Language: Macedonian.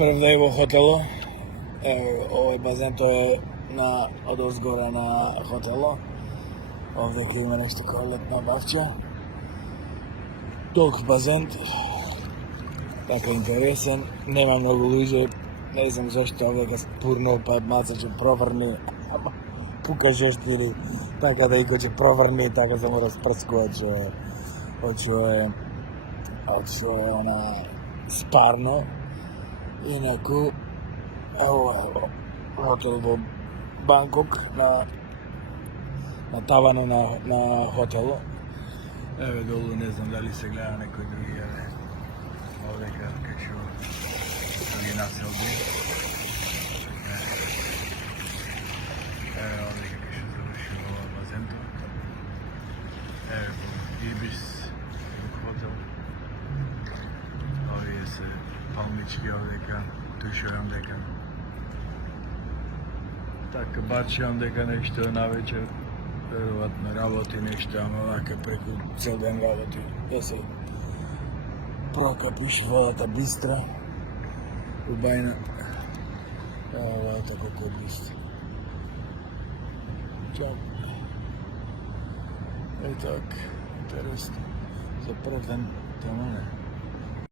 прв да е во хотело. Овој базен тоа е од озгора на хотело. Овде има нешто како летна бавча. Толк базен, така интересен, нема многу луѓе, не знам зашто овде спурно, па мацаче проврни, ама пука жештири, така да и кој ќе проврни, така се мора спрскуваче од што е спарно. Инаку, ова хотел во Банкок, на тавано на хотело. Еве долу, не знам дали се гледа некој други, еве. Овде кај други населби. Еве овде кај што заврши ова базенто. Еве во Ибис хотел. Овие се палмички овдека, тушувам дека. Така бачувам дека нешто навечер, веројатно работи нешто, ама вака преку цел ден работи, да се прокапиш водата бистра, убајна, водата колку е бистра. Чак. Е така, интересно, за прв ден, тоа не.